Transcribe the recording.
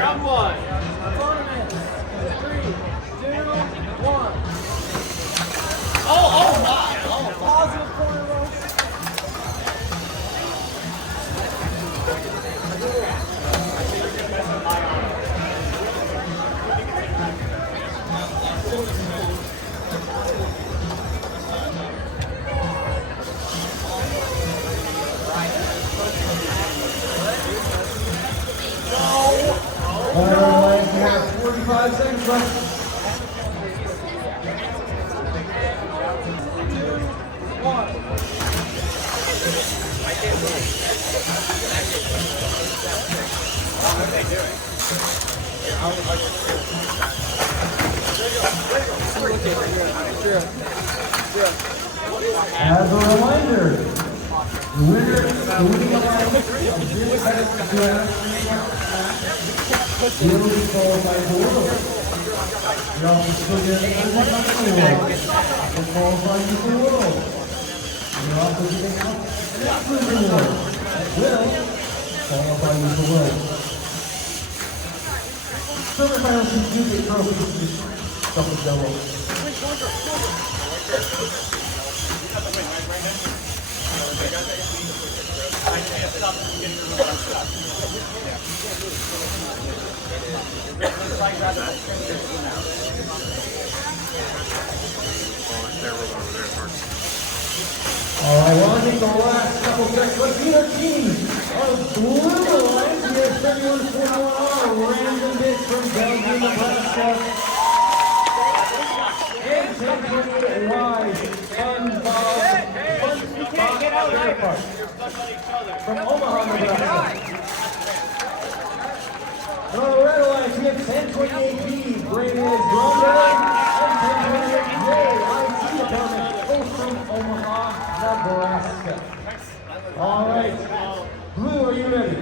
Round one. Tournament. 3, 2, 1. Oh my! Positive corner roll. You have 45 seconds left. 2, 1. As a reminder, the winning amount of 0 credits to our will be qualified for world. You also still get the world. It qualifies you for world. You're also getting an exclusive award that will qualify you for world. Semifinals include trophies. Double double. All right, well, I think the last couple seconds. Let's see our team of Blue Alliance. We have 3141R, random bit from Belgium, Nebraska. And 1028 wide, Fun Bob Fairpark from Omaha, Nebraska. On the Red Alliance, we have 1028B, Brandon Drummond, and 1028J, IT Department, both from Omaha, Nebraska. All right, Blue, are you ready?